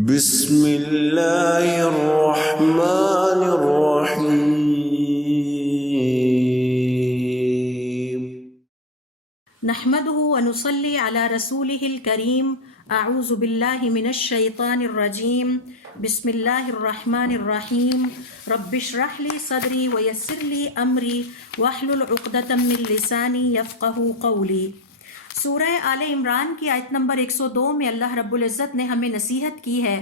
بسم اللہ الرحمن الرحیم نحمده ونصلي على رسوله الكريم اعوذ باللہ من الشیطان الرجیم بسم اللہ الرحمن الرحیم رب اشرح لي صدری ویسر لي امری واحلل عقدۃ من لسانی یفقہوا قولی۔ سورہ آل عمران کی آیت نمبر 102 میں اللہ رب العزت نے ہمیں نصیحت کی ہے،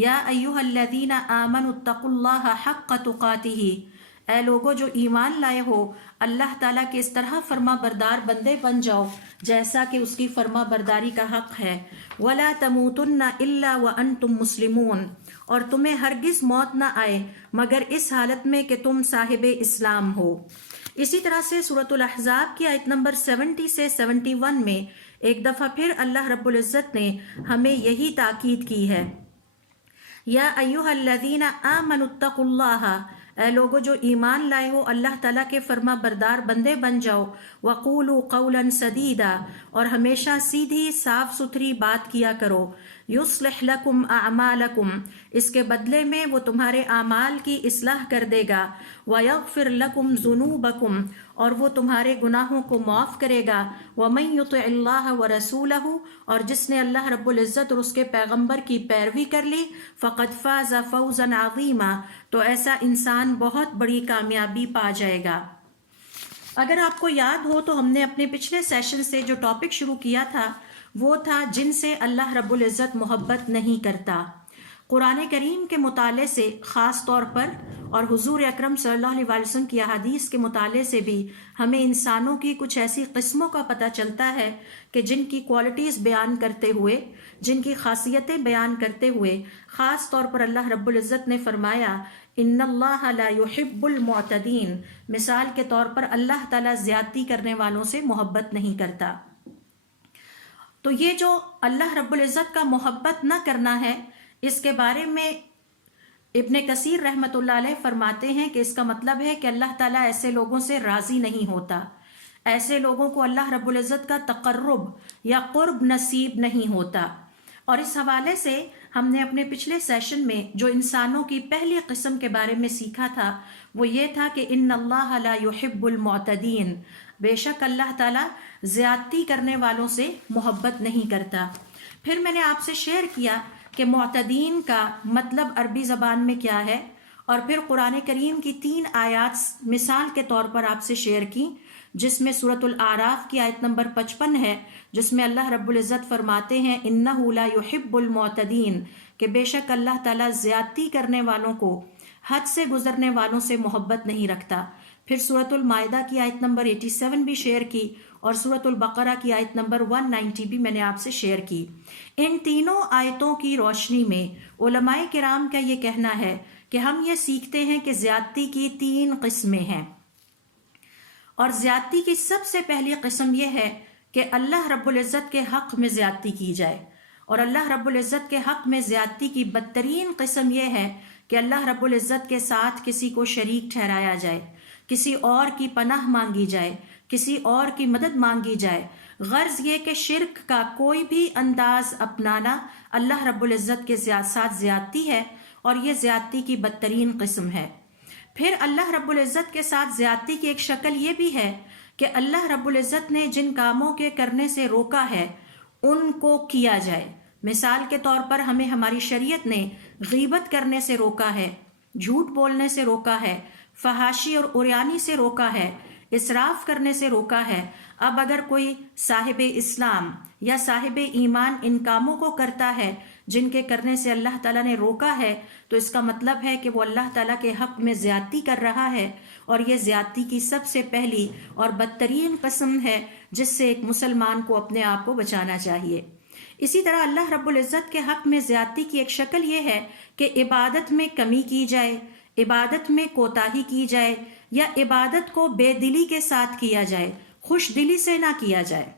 یا ایھا الذین آمنوا اتقوا اللہ حق تقاتہ، اے لوگو جو ایمان لائے ہو اللہ تعالیٰ کے اس طرح فرما بردار بندے بن جاؤ جیسا کہ اس کی فرما برداری کا حق ہے۔ وَلَا تَمُوتُنَّ إِلَّا وَأَنْتُمْ مُسْلِمُونَ، اور تمہیں ہرگز موت نہ آئے مگر اس حالت میں کہ تم صاحب اسلام ہو۔ اسی طرح سے سورۃ الاحزاب کی آیت نمبر 70 سے 71 میں ایک دفعہ پھر اللہ رب العزت نے ہمیں یہی تاکید کی ہے، یا ایھا الذین آمنوا اتقوا اللہ، اے لوگو جو ایمان لائے ہو اللہ تعالیٰ کے فرما بردار بندے بن جاؤ، وقولوا قولا سدیدا، اور ہمیشہ سیدھی صاف ستھری بات کیا کرو، یصلح لکم اعمالکم، اس کے بدلے میں وہ تمہارے اعمال کی اصلاح کر دے گا، ویغفر لکم ذنوبکم، اور وہ تمہارے گناہوں کو معاف کرے گا، ومن یطع اللہ ورسولہ، اور جس نے اللہ رب العزت اور اس کے پیغمبر کی پیروی کر لی، فقد فاز فوزا عظیما، تو ایسا انسان بہت بڑی کامیابی پا جائے گا۔ اگر آپ کو یاد ہو تو ہم نے اپنے پچھلے سیشن سے جو ٹاپک شروع کیا تھا وہ تھا جن سے اللہ رب العزت محبت نہیں کرتا۔ قرآن کریم کے مطالعے سے خاص طور پر اور حضور اکرم صلی اللہ علیہ وسلم کی احادیث کے مطالعے سے بھی ہمیں انسانوں کی کچھ ایسی قسموں کا پتہ چلتا ہے کہ جن کی کوالٹیز بیان کرتے ہوئے، جن کی خاصیتیں بیان کرتے ہوئے خاص طور پر اللہ رب العزت نے فرمایا ان اللہ لا يحب المعتدین، مثال کے طور پر اللہ تعالیٰ زیادتی کرنے والوں سے محبت نہیں کرتا۔ تو یہ جو اللہ رب العزت کا محبت نہ کرنا ہے، اس کے بارے میں ابن کثیر رحمۃ اللہ علیہ فرماتے ہیں کہ اس کا مطلب ہے کہ اللہ تعالیٰ ایسے لوگوں سے راضی نہیں ہوتا، ایسے لوگوں کو اللہ رب العزت کا تقرب یا قرب نصیب نہیں ہوتا۔ اور اس حوالے سے ہم نے اپنے پچھلے سیشن میں جو انسانوں کی پہلی قسم کے بارے میں سیکھا تھا وہ یہ تھا کہ ان اللہ لا يحب المعتدین، بے شک اللہ تعالیٰ زیادتی کرنے والوں سے محبت نہیں کرتا۔ پھر میں نے آپ سے شیئر کیا کہ معتدین کا مطلب عربی زبان میں کیا ہے، اور پھر قرآن کریم کی 3 آیات مثال کے طور پر آپ سے شیئر کی، جس میں سورۃ الاعراف کی آیت نمبر 55 ہے، جس میں اللہ رب العزت فرماتے ہیں انہ لا يحب المعتدین، کہ بے شک اللہ تعالیٰ زیادتی کرنے والوں کو، حد سے گزرنے والوں سے محبت نہیں رکھتا۔ پھر سورۃ المائدہ کی آیت نمبر 87 بھی شیئر کی، اور سورۃ البقرہ کی آیت نمبر 190 بھی میں نے آپ سے شیئر کی۔ ان تینوں آیتوں کی روشنی میں علماء کرام کا یہ کہنا ہے کہ ہم یہ سیکھتے ہیں کہ زیادتی کی 3 قسمیں ہیں، اور زیادتی کی سب سے پہلی قسم یہ ہے کہ اللہ رب العزت کے حق میں زیادتی کی جائے، اور اللہ رب العزت کے حق میں زیادتی کی بدترین قسم یہ ہے کہ اللہ رب العزت کے ساتھ کسی کو شریک ٹھہرایا جائے، کسی اور کی پناہ مانگی جائے، کسی اور کی مدد مانگی جائے، غرض یہ کہ شرک کا کوئی بھی انداز اپنانا اللہ رب العزت کے ساتھ زیادتی ہے، اور یہ زیادتی کی بدترین قسم ہے۔ پھر اللہ رب العزت کے ساتھ زیادتی کی ایک شکل یہ بھی ہے کہ اللہ رب العزت نے جن کاموں کے کرنے سے روکا ہے ان کو کیا جائے۔ مثال کے طور پر ہمیں ہماری شریعت نے غیبت کرنے سے روکا ہے، جھوٹ بولنے سے روکا ہے، فحاشی اور عریانی سے روکا ہے، اسراف کرنے سے روکا ہے۔ اب اگر کوئی صاحب اسلام یا صاحب ایمان ان کاموں کو کرتا ہے جن کے کرنے سے اللہ تعالیٰ نے روکا ہے، تو اس کا مطلب ہے کہ وہ اللہ تعالیٰ کے حق میں زیادتی کر رہا ہے، اور یہ زیادتی کی سب سے پہلی اور بدترین قسم ہے جس سے ایک مسلمان کو اپنے آپ کو بچانا چاہیے۔ اسی طرح اللہ رب العزت کے حق میں زیادتی کی ایک شکل یہ ہے کہ عبادت میں کمی کی جائے، عبادت میں کوتاہی کی جائے، یا عبادت کو بے دلی کے ساتھ کیا جائے، خوش دلی سے نہ کیا جائے۔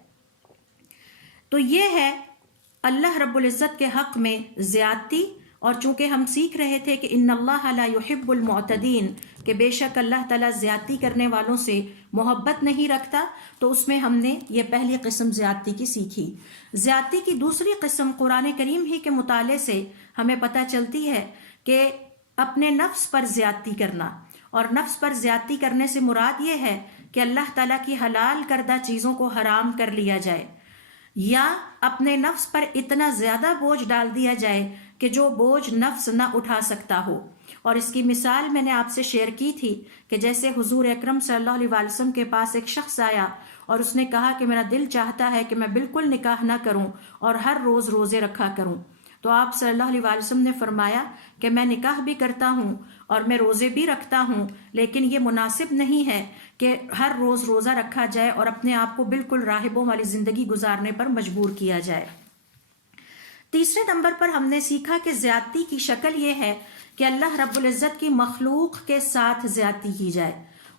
تو یہ ہے اللہ رب العزت کے حق میں زیادتی اور چونکہ ہم سیکھ رہے تھے کہ ان اللہ لا یحب المعتدین، کہ بے شک اللہ تعالیٰ زیادتی کرنے والوں سے محبت نہیں رکھتا، تو اس میں ہم نے یہ پہلی قسم زیادتی کی سیکھی۔ زیادتی کی دوسری قسم قرآن کریم ہی کے مطالعے سے ہمیں پتہ چلتی ہے کہ اپنے نفس پر زیادتی کرنا، اور نفس پر زیادتی کرنے سے مراد یہ ہے کہ اللہ تعالیٰ کی حلال کردہ چیزوں کو حرام کر لیا جائے، یا اپنے نفس پر اتنا زیادہ بوجھ ڈال دیا جائے کہ جو بوجھ نفس نہ اٹھا سکتا ہو۔ اور اس کی مثال میں نے آپ سے شیئر کی تھی کہ جیسے حضور اکرم صلی اللہ علیہ وسلم کے پاس ایک شخص آیا اور اس نے کہا کہ میرا دل چاہتا ہے کہ میں بالکل نکاح نہ کروں اور ہر روز روزے رکھا کروں، تو آپ صلی اللہ علیہ وسلم نے فرمایا کہ میں نکاح بھی کرتا ہوں اور میں روزے بھی رکھتا ہوں، لیکن یہ مناسب نہیں ہے کہ ہر روز روزہ رکھا جائے اور اپنے آپ کو بالکل راہبوں والی زندگی گزارنے پر مجبور کیا جائے۔ تیسرے نمبر پر ہم نے سیکھا کہ زیادتی کی شکل یہ ہے کہ اللہ رب العزت کی مخلوق کے ساتھ زیادتی کی جائے،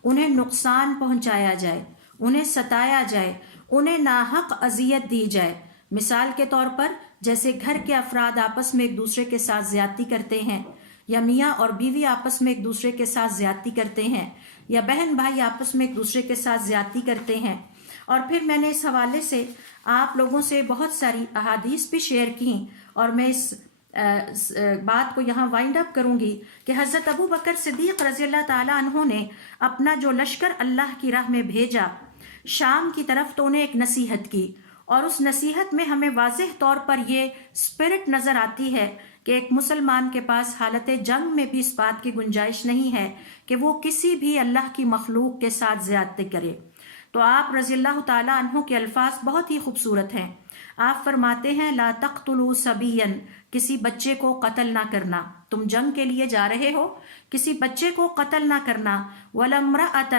انہیں نقصان پہنچایا جائے، انہیں ستایا جائے، انہیں ناحق اذیت دی جائے۔ مثال کے طور پر جیسے گھر کے افراد آپس میں ایک دوسرے کے ساتھ زیادتی کرتے ہیں، یا میاں اور بیوی آپس میں ایک دوسرے کے ساتھ زیادتی کرتے ہیں، یا بہن بھائی آپس میں ایک دوسرے کے ساتھ زیادتی کرتے ہیں۔ اور پھر میں نے اس حوالے سے آپ لوگوں سے بہت ساری احادیث بھی شیئر کی، اور میں اس بات کو یہاں وائنڈ اپ کروں گی کہ حضرت ابو بکر صدیق رضی اللہ تعالیٰ عنہ نے اپنا جو لشکر اللہ کی راہ میں بھیجا شام کی طرف، تو انہیں ایک نصیحت کی، اور اس نصیحت میں ہمیں واضح طور پر یہ اسپرٹ نظر آتی ہے کہ ایک مسلمان کے پاس حالت جنگ میں بھی اس بات کی گنجائش نہیں ہے کہ وہ کسی بھی اللہ کی مخلوق کے ساتھ زیادتی کرے۔ تو آپ رضی اللہ تعالیٰ عنہ کے الفاظ بہت ہی خوبصورت ہیں۔ آپ فرماتے ہیں لا تقتلوا صبیا، کسی بچے کو قتل نہ کرنا، تم جنگ کے لیے جا رہے ہو، کسی بچے کو قتل نہ کرنا، ولا امرأۃ،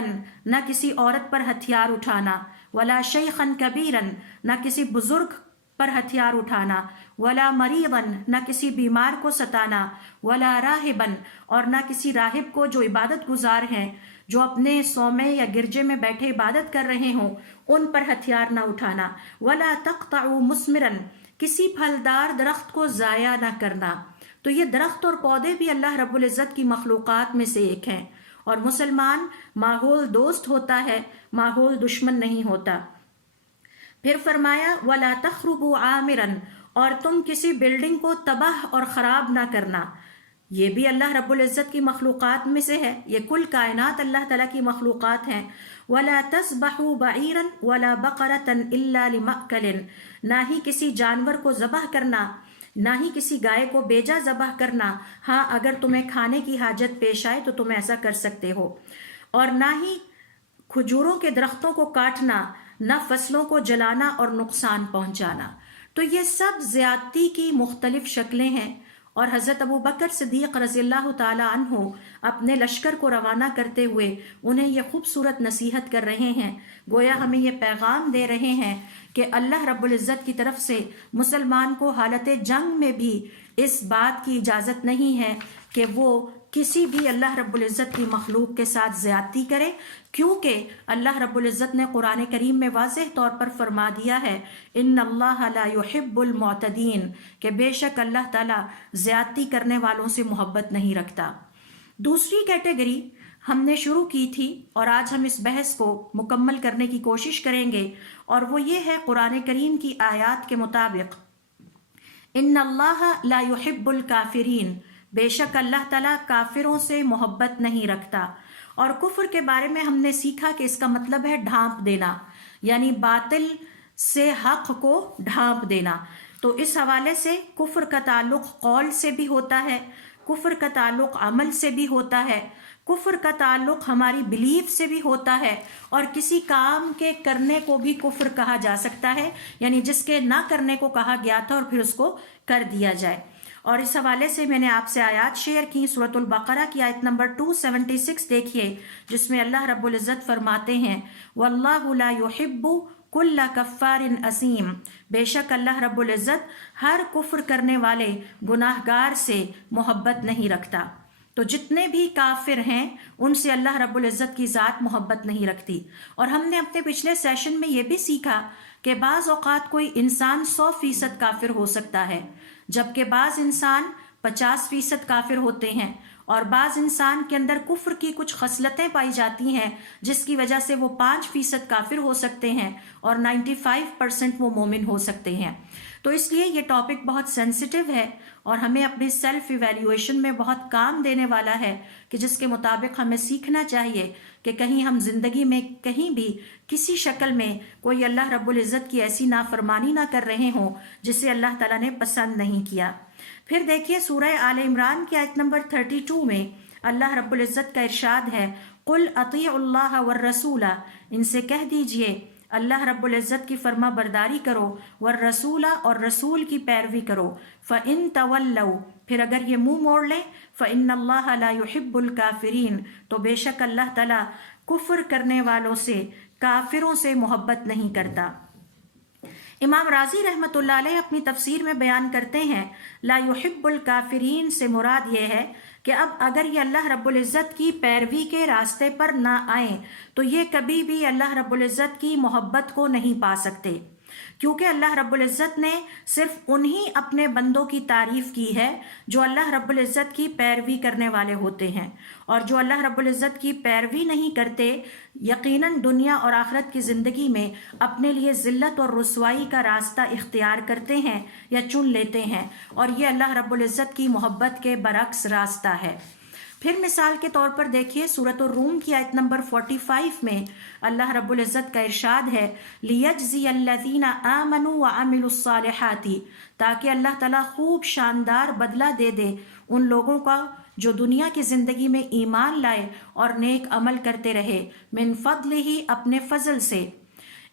نہ کسی عورت پر ہتھیار اٹھانا، ولا شیخا کبیرا، نہ کسی بزرگ پر ہتھیار اٹھانا، ولا مریضا، نہ کسی بیمار کو ستانا، ولا راہبا، اور نہ کسی راہب کو جو عبادت گزار ہیں، جو اپنے صومعے یا گرجے میں بیٹھے عبادت کر رہے ہوں، ان پر ہتھیار نہ اٹھانا، ولا تقطعوا مثمرا، کسی پھلدار درخت کو ضائع نہ کرنا۔ تو یہ درخت اور پودے بھی اللہ رب العزت کی مخلوقات میں سے ایک ہیں، اور مسلمان ماحول دوست ہوتا ہے، ماحول دشمن نہیں ہوتا۔ پھر فرمایا وَلَا تَخْرُبُوا عَامِرًا، اور تم کسی بلڈنگ کو تباہ اور خراب نہ کرنا، یہ بھی اللہ رب العزت کی مخلوقات میں سے ہے، یہ کل کائنات اللہ تعالیٰ کی مخلوقات ہیں۔ وَلَا تَذْبَحُوا بَعِيرًا وَلَا بَقَرَةً إِلَّا لِمَأْكَلٍ، نہ ہی کسی جانور کو ذبح کرنا، نہ ہی کسی گائے کو بیجا ذبح کرنا، ہاں اگر تمہیں کھانے کی حاجت پیش آئے تو تم ایسا کر سکتے ہو، اور نہ ہی کھجوروں کے درختوں کو کاٹنا، نہ فصلوں کو جلانا اور نقصان پہنچانا۔ تو یہ سب زیادتی کی مختلف شکلیں ہیں، اور حضرت ابو بکر صدیق رضی اللہ تعالی عنہ اپنے لشکر کو روانہ کرتے ہوئے انہیں یہ خوبصورت نصیحت کر رہے ہیں، گویا ہمیں یہ پیغام دے رہے ہیں کہ اللہ رب العزت کی طرف سے مسلمان کو حالت جنگ میں بھی اس بات کی اجازت نہیں ہے کہ وہ کسی بھی اللہ رب العزت کی مخلوق کے ساتھ زیادتی کرے، کیونکہ اللہ رب العزت نے قرآن کریم میں واضح طور پر فرما دیا ہے ان اللہ لا یحب المعتدین، کہ بے شک اللہ تعالیٰ زیادتی کرنے والوں سے محبت نہیں رکھتا۔ دوسری کیٹیگری ہم نے شروع کی تھی اور آج ہم اس بحث کو مکمل کرنے کی کوشش کریں گے، اور وہ یہ ہے قرآن کریم کی آیات کے مطابق ان اللہ لا یحب الکافرین، بے شک اللہ تعالیٰ کافروں سے محبت نہیں رکھتا۔ اور کفر کے بارے میں ہم نے سیکھا کہ اس کا مطلب ہے ڈھانپ دینا، یعنی باطل سے حق کو ڈھانپ دینا۔ تو اس حوالے سے کفر کا تعلق قول سے بھی ہوتا ہے، کفر کا تعلق عمل سے بھی ہوتا ہے، کفر کا تعلق ہماری بلیف سے بھی ہوتا ہے، اور کسی کام کے کرنے کو بھی کفر کہا جا سکتا ہے، یعنی جس کے نہ کرنے کو کہا گیا تھا اور پھر اس کو کر دیا جائے۔ اور اس حوالے سے میں نے آپ سے آیات شیئر کی، سورۃ البقرہ کی آیت نمبر 276 دیکھیے، جس میں اللہ رب العزت فرماتے ہیں وَاللَّهُ لَا يُحِبُّ كُلَّ كَفَّارٍ أَثِيمٍ، بے شک اللہ رب العزت ہر کفر کرنے والے گناہگار سے محبت نہیں رکھتا۔ تو جتنے بھی کافر ہیں ان سے اللہ رب العزت کی ذات محبت نہیں رکھتی۔ اور ہم نے اپنے پچھلے سیشن میں یہ بھی سیکھا کہ بعض اوقات کوئی انسان 100% کافر ہو سکتا ہے، جبکہ بعض انسان 50% کافر ہوتے ہیں، اور بعض انسان کے اندر کفر کی کچھ خصلتیں پائی جاتی ہیں جس کی وجہ سے وہ 5% کافر ہو سکتے ہیں اور 95% وہ مومن ہو سکتے ہیں۔ تو اس لیے یہ ٹاپک بہت سینسیٹیو ہے اور ہمیں اپنی سیلف ایویلیویشن میں بہت کام دینے والا ہے، کہ جس کے مطابق ہمیں سیکھنا چاہیے کہ کہیں ہم زندگی میں کہیں بھی کسی شکل میں کوئی اللہ رب العزت کی ایسی نافرمانی نہ کر رہے ہوں جسے اللہ تعالیٰ نے پسند نہیں کیا۔ پھر دیکھیے سورہ آل عمران کی آیت نمبر 32 میں اللہ رب العزت کا ارشاد ہے، قُلْ أَطِيعُوا اللَّهَ وَالرَّسُولَ، ان سے کہہ دیجئے اللہ رب العزت کی فرما برداری کرو، والرسول، اور رسول کی پیروی کرو، فَإِن تَوَلَّوْا، پھر اگر یہ منہ موڑ لیں، فَإِنَّ اللَّهَ لَا يُحِبُّ الْكَافِرِينَ، تو بے شک اللہ تعالیٰ کفر کرنے والوں سے، کافروں سے محبت نہیں کرتا۔ امام راضی رحمۃ اللہ علیہ اپنی تفسیر میں بیان کرتے ہیں، لا يحب الکافرین سے مراد یہ ہے کہ اب اگر یہ اللہ رب العزت کی پیروی کے راستے پر نہ آئیں تو یہ کبھی بھی اللہ رب العزت کی محبت کو نہیں پا سکتے، کیونکہ اللہ رب العزت نے صرف انہی اپنے بندوں کی تعریف کی ہے جو اللہ رب العزت کی پیروی کرنے والے ہوتے ہیں، اور جو اللہ رب العزت کی پیروی نہیں کرتے یقیناً دنیا اور آخرت کی زندگی میں اپنے لیے ذلت اور رسوائی کا راستہ اختیار کرتے ہیں یا چن لیتے ہیں، اور یہ اللہ رب العزت کی محبت کے برعکس راستہ ہے۔ پھر مثال کے طور پر دیکھیے سورۃ الروم کی آیت نمبر 45 میں اللہ رب العزت کا ارشاد ہے، لِيَجْزِيَ الَّذِينَ آمَنُوا وَعَمِلُوا الصَّالِحَاتِ، تاکہ اللہ تعالیٰ خوب شاندار بدلہ دے دے ان لوگوں کا جو دنیا کی زندگی میں ایمان لائے اور نیک عمل کرتے رہے، من فضلہ، اپنے فضل سے،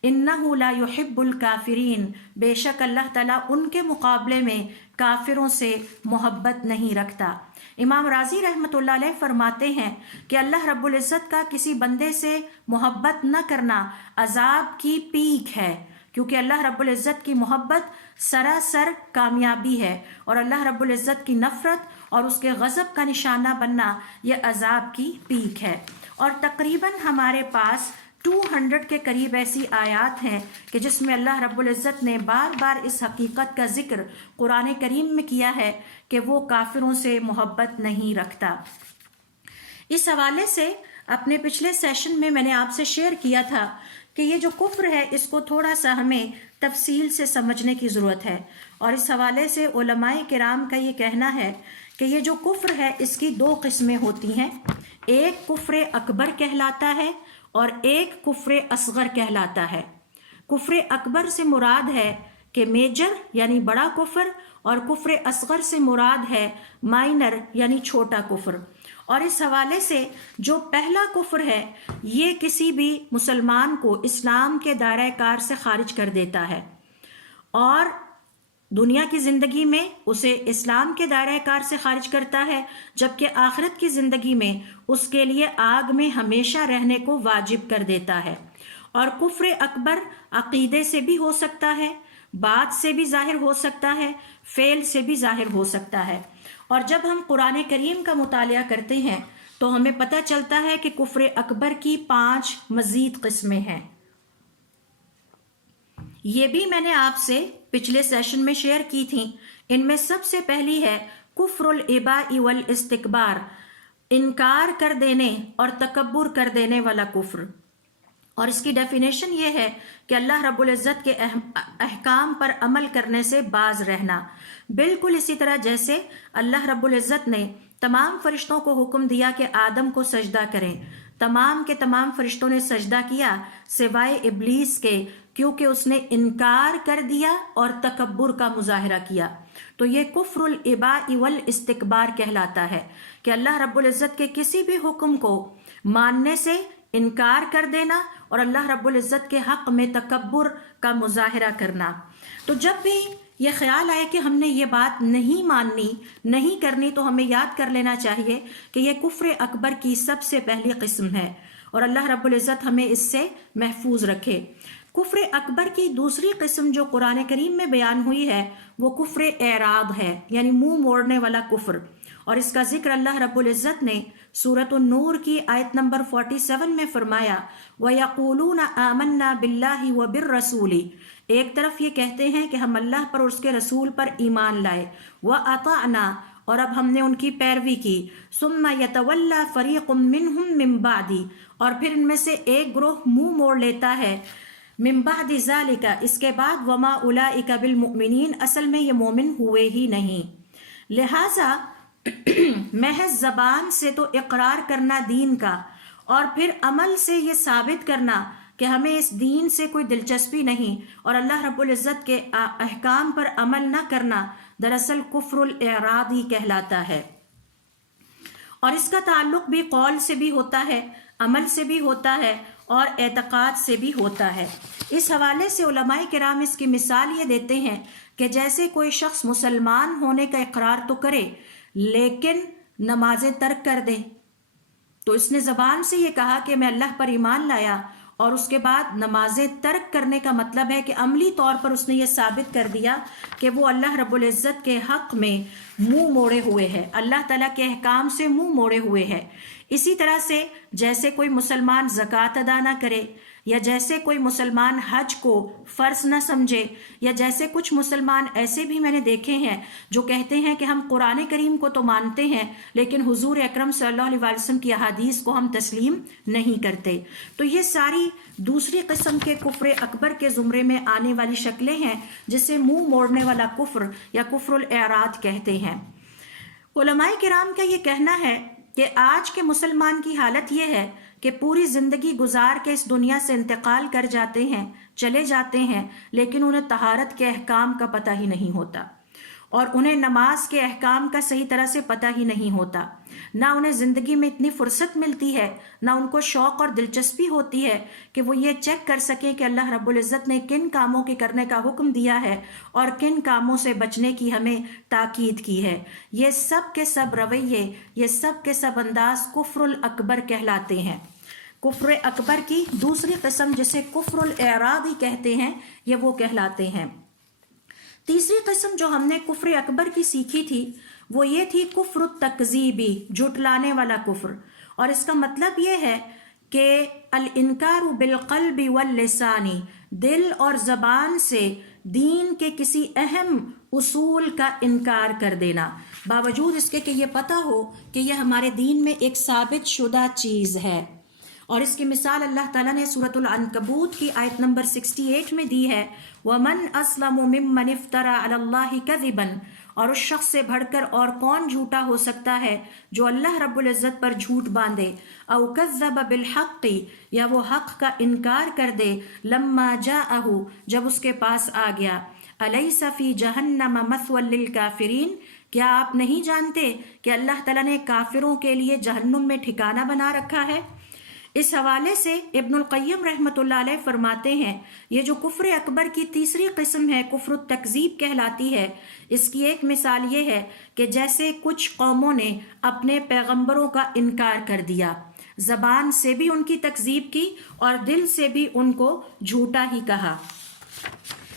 انہ لا یحب الکافرین، بے شک اللہ تعالیٰ ان کے مقابلے میں کافروں سے محبت نہیں رکھتا۔ امام راضی رحمۃ اللہ علیہ فرماتے ہیں کہ اللہ رب العزت کا کسی بندے سے محبت نہ کرنا عذاب کی پیک ہے، کیونکہ اللہ رب العزت کی محبت سراسر کامیابی ہے، اور اللہ رب العزت کی نفرت اور اس کے غضب کا نشانہ بننا یہ عذاب کی پیک ہے۔ اور تقریباً ہمارے پاس 200 کے قریب ایسی آیات ہیں کہ جس میں اللہ رب العزت نے بار بار اس حقیقت کا ذکر قرآن کریم میں کیا ہے کہ وہ کافروں سے محبت نہیں رکھتا۔ اس حوالے سے اپنے پچھلے سیشن میں نے آپ سے شیئر کیا تھا کہ یہ جو کفر ہے اس کو تھوڑا سا ہمیں تفصیل سے سمجھنے کی ضرورت ہے، اور اس حوالے سے علماء کرام کا یہ کہنا ہے کہ یہ جو کفر ہے اس کی 2 قسمیں ہوتی ہیں، ایک کفر اکبر کہلاتا ہے اور ایک کفر اصغر کہلاتا ہے۔ کفر اکبر سے مراد ہے کہ میجر یعنی بڑا کفر، اور کفر اصغر سے مراد ہے مائنر یعنی چھوٹا کفر۔ اور اس حوالے سے جو پہلا کفر ہے یہ کسی بھی مسلمان کو اسلام کے دائرہ کار سے خارج کر دیتا ہے، اور دنیا کی زندگی میں اسے اسلام کے دائرہ کار سے خارج کرتا ہے، جبکہ آخرت کی زندگی میں اس کے لیے آگ میں ہمیشہ رہنے کو واجب کر دیتا ہے۔ اور کفر اکبر عقیدے سے بھی ہو سکتا ہے، بات سے بھی ظاہر ہو سکتا ہے، فعل سے بھی ظاہر ہو سکتا ہے۔ اور جب ہم قرآن کریم کا مطالعہ کرتے ہیں تو ہمیں پتہ چلتا ہے کہ کفر اکبر کی 5 مزید قسمیں ہیں۔ یہ بھی میں نے آپ سے پچھلے سیشن میں شیئر کی تھیں۔ ان میں سب سے پہلی ہے کفر الاباء والاستکبار، انکار کر دینے اور تکبر کر دینے والا کفر۔ اور اس کی ڈیفینیشن یہ ہے کہ اللہ رب العزت کے احکام پر عمل کرنے سے باز رہنا، بالکل اسی طرح جیسے اللہ رب العزت نے تمام فرشتوں کو حکم دیا کہ آدم کو سجدہ کریں، تمام کے تمام فرشتوں نے سجدہ کیا سوائے ابلیس کے، کیونکہ اس نے انکار کر دیا اور تکبر کا مظاہرہ کیا۔ تو یہ کفر الاباء والاستکبار کہلاتا ہے کہ اللہ رب العزت کے کسی بھی حکم کو ماننے سے انکار کر دینا اور اللہ رب العزت کے حق میں تکبر کا مظاہرہ کرنا۔ تو جب بھی یہ خیال آئے کہ ہم نے یہ بات نہیں ماننی، نہیں کرنی، تو ہمیں یاد کر لینا چاہیے کہ یہ کفر اکبر کی سب سے پہلی قسم ہے، اور اللہ رب العزت ہمیں اس سے محفوظ رکھے۔ کفر اکبر کی دوسری قسم جو قرآن کریم میں بیان ہوئی ہے وہ کفر اعراض ہے، یعنی منہ موڑنے والا کفر، اور اس کا ذکر اللہ رب العزت نے سورۃ النور کی آیت نمبر 47 میں فرمایا، وَيَقُولُونَ آمَنَّا بِاللَّهِ وَبِالرَّسُولِ، ایک طرف یہ کہتے ہیں کہ ہم اللہ پر اور اس کے رسول پر ایمان لائے، وَأَطَعْنَا، اور اب ہم نے ان کی پیروی کی. ثم یتولی فریق منہم من بعدی، اور پھر ان میں سے ایک گروہ منہ موڑ لیتا ہے. من بعد ذالک، اس کے بعد. وما اولئک بالمؤمنین، اصل میں یہ مومن ہوئے ہی نہیں. لہٰذا محض زبان سے تو اقرار کرنا دین کا، اور پھر عمل سے یہ ثابت کرنا کہ ہمیں اس دین سے کوئی دلچسپی نہیں اور اللہ رب العزت کے احکام پر عمل نہ کرنا، دراصل کفر الاعراض ہی کہلاتا ہے. اور اس کا تعلق بھی قول سے بھی ہوتا ہے، عمل سے بھی ہوتا ہے اور اعتقاد سے بھی ہوتا ہے. اس حوالے سے علماء کرام اس کی مثال یہ دیتے ہیں کہ جیسے کوئی شخص مسلمان ہونے کا اقرار تو کرے لیکن نمازیں ترک کر دے، تو اس نے زبان سے یہ کہا کہ میں اللہ پر ایمان لایا، اور اس کے بعد نمازیں ترک کرنے کا مطلب ہے کہ عملی طور پر اس نے یہ ثابت کر دیا کہ وہ اللہ رب العزت کے حق میں منہ موڑے ہوئے ہے، اللہ تعالیٰ کے احکام سے منہ موڑے ہوئے ہے. اسی طرح سے جیسے کوئی مسلمان زکوٰۃ ادا نہ کرے، یا جیسے کوئی مسلمان حج کو فرض نہ سمجھے، یا جیسے کچھ مسلمان ایسے بھی میں نے دیکھے ہیں جو کہتے ہیں کہ ہم قرآن کریم کو تو مانتے ہیں لیکن حضور اکرم صلی اللہ علیہ وسلم کی احادیث کو ہم تسلیم نہیں کرتے. تو یہ ساری دوسری قسم کے کفر اکبر کے زمرے میں آنے والی شکلیں ہیں جسے منہ موڑنے والا کفر یا کفر الاعراض کہتے ہیں. علماء کرام کا یہ کہنا ہے کہ آج کے مسلمان کی حالت یہ ہے کہ پوری زندگی گزار کے اس دنیا سے انتقال کر جاتے ہیں، چلے جاتے ہیں، لیکن انہیں طہارت کے احکام کا پتہ ہی نہیں ہوتا، اور انہیں نماز کے احکام کا صحیح طرح سے پتہ ہی نہیں ہوتا. نہ انہیں زندگی میں اتنی فرصت ملتی ہے، نہ ان کو شوق اور دلچسپی ہوتی ہے کہ وہ یہ چیک کر سکیں کہ اللہ رب العزت نے کن کاموں کے کرنے کا حکم دیا ہے اور کن کاموں سے بچنے کی ہمیں تاکید کی ہے. یہ سب کے سب رویے، یہ سب کے سب انداز کفر الاکبر کہلاتے ہیں. کفر اکبر کی دوسری قسم جسے کفر الاعراض کہتے ہیں، یہ وہ کہلاتے ہیں. تیسری قسم جو ہم نے کفر اکبر کی سیکھی تھی وہ یہ تھی کفر التکذیبی، جھٹلانے والا کفر. اور اس کا مطلب یہ ہے کہ الانکار بالقلب واللسان، دل اور زبان سے دین کے کسی اہم اصول کا انکار کر دینا، باوجود اس کے کہ یہ پتہ ہو کہ یہ ہمارے دین میں ایک ثابت شدہ چیز ہے. اور اس کی مثال اللہ تعالیٰ نے سورۃ العنکبوت کی آیت نمبر 68 میں دی ہے، وَمَنْ أَسْلَمُ مِمَّنِ افْتَرَى عَلَى اللَّهِ كَذِبًا، اور اس شخص سے بڑھ کر اور کون جھوٹا ہو سکتا ہے جو اللہ رب العزت پر جھوٹ باندھے، او کذب بالحق، یا وہ حق کا انکار کر دے، لما جاءہ، جب اس کے پاس آ گیا. الیس فی جہنم مثوی للکافرین، کیا آپ نہیں جانتے کہ اللہ تعالیٰ نے کافروں کے لیے جہنم میں ٹھکانہ بنا رکھا ہے. اس حوالے سے ابن القیم رحمۃ اللہ علیہ فرماتے ہیں یہ جو کفر اکبر کی تیسری قسم ہے کفر التکذیب کہلاتی ہے، اس کی ایک مثال یہ ہے کہ جیسے کچھ قوموں نے اپنے پیغمبروں کا انکار کر دیا، زبان سے بھی ان کی تکذیب کی اور دل سے بھی ان کو جھوٹا ہی کہا.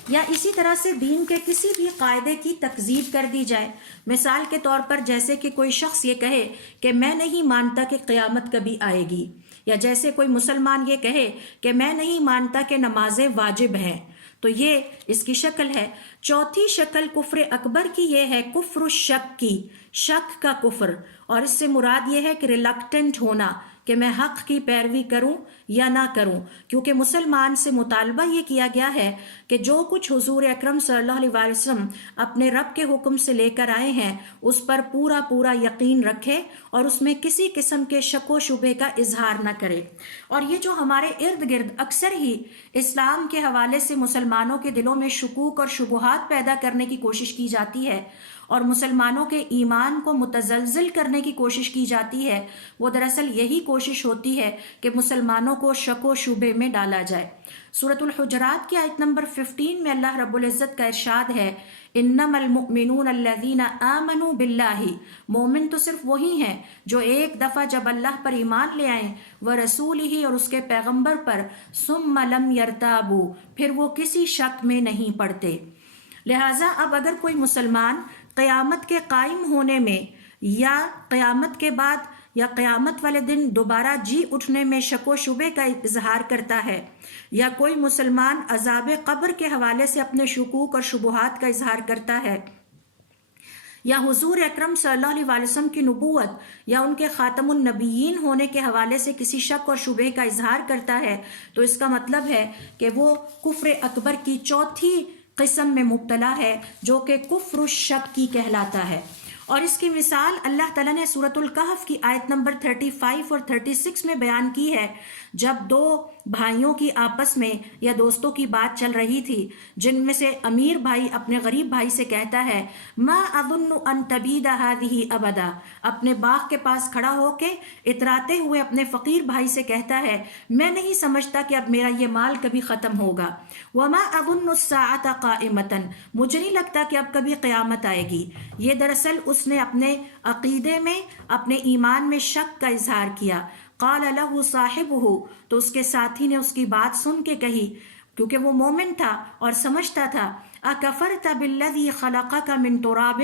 یا اسی طرح سے دین کے کسی بھی قاعدے کی تکذیب کر دی جائے. مثال کے طور پر جیسے کہ کوئی شخص یہ کہے کہ میں نہیں مانتا کہ قیامت کبھی آئے گی، یا جیسے کوئی مسلمان یہ کہے کہ میں نہیں مانتا کہ نمازیں واجب ہیں، تو یہ اس کی شکل ہے. چوتھی شکل کفر اکبر کی یہ ہے کفر الشک کی، شک کا کفر، اور اس سے مراد یہ ہے کہ ریلکٹنٹ ہونا کہ میں حق کی پیروی کروں یا نہ کروں، کیونکہ مسلمان سے مطالبہ یہ کیا گیا ہے کہ جو کچھ حضور اکرم صلی اللہ علیہ وسلم اپنے رب کے حکم سے لے کر آئے ہیں اس پر پورا پورا یقین رکھے اور اس میں کسی قسم کے شک و شبہ کا اظہار نہ کرے. اور یہ جو ہمارے ارد گرد اکثر ہی اسلام کے حوالے سے مسلمانوں کے دلوں میں شکوک اور شبہات پیدا کرنے کی کوشش کی جاتی ہے اور مسلمانوں کے ایمان کو متزلزل کرنے کی کوشش کی جاتی ہے، وہ دراصل یہی کوشش ہوتی ہے کہ مسلمانوں کو شک و شبہ میں ڈالا جائے. سورۃ الحجرات کی آیت نمبر 15 میں اللہ رب العزت کا ارشاد ہے، انما المؤمنون الذین آمنوا باللہ، مومن تو صرف وہی ہیں جو ایک دفعہ جب اللہ پر ایمان لے آئیں، ورسولہ، اور اس کے پیغمبر پر، ثم لم یرتابوا، پھر وہ کسی شک میں نہیں پڑتے. لہٰذا اب اگر کوئی مسلمان قیامت کے قائم ہونے میں یا قیامت کے بعد یا قیامت والے دن دوبارہ جی اٹھنے میں شک و شبہ کا اظہار کرتا ہے، یا کوئی مسلمان عذاب قبر کے حوالے سے اپنے شکوک اور شبہات کا اظہار کرتا ہے، یا حضور اکرم صلی اللہ علیہ وسلم کی نبوت یا ان کے خاتم النبیین ہونے کے حوالے سے کسی شک اور شبہ کا اظہار کرتا ہے تو اس کا مطلب ہے کہ وہ کفر اکبر کی چوتھی قسم میں مبتلا ہے، جو کہ کفر الشک کی کہلاتا ہے۔ اور اس کی مثال اللہ تعالیٰ نے سورۃ الکہف کی آیت نمبر 35 اور 36 میں بیان کی ہے، جب دو بھائیوں کی آپس میں یا دوستوں کی بات چل رہی تھی، جن میں سے امیر بھائی اپنے غریب بھائی سے کہتا ہے ما اظن ان تبید هذه ابدا، اپنے باغ کے پاس کھڑا ہو کے اتراتے ہوئے اپنے فقیر بھائی سے کہتا ہے میں نہیں سمجھتا کہ اب میرا یہ مال کبھی ختم ہوگا، وما اظن الساعة قائمة، مجھے نہیں لگتا کہ اب کبھی قیامت آئے گی۔ یہ دراصل اس نے اپنے عقیدے میں، اپنے ایمان میں شک کا اظہار کیا۔ قال له صاحبہ، تو اس کے ساتھی نے اس کی بات سن کے کہی، کیونکہ وہ مومن تھا اور سمجھتا تھا، اکفرت بالذی خلقک من تراب،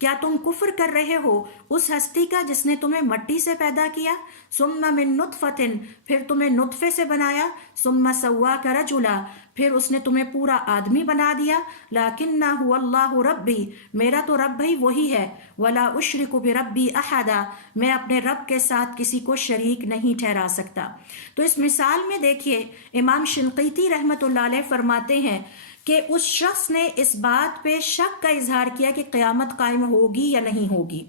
کیا تم کفر کر رہے ہو اس ہستی کا جس نے تمہیں مٹی سے پیدا کیا، ثم من نطفۃ، پھر تمہیں نطفے سے بنایا، ثم سواک رجلا، پھر اس نے تمہیں پورا آدمی بنا دیا، لیکنہ هو اللہ ربی، میرا تو رب ہی وہی ہے، ولا اشرک بربی احدا، میں اپنے رب کے ساتھ کسی کو شریک نہیں ٹھہرا سکتا۔ تو اس مثال میں دیکھیے امام شنقیطی رحمۃ اللہ علیہ فرماتے ہیں کہ اس شخص نے اس بات پہ شک کا اظہار کیا کہ قیامت قائم ہوگی یا نہیں ہوگی۔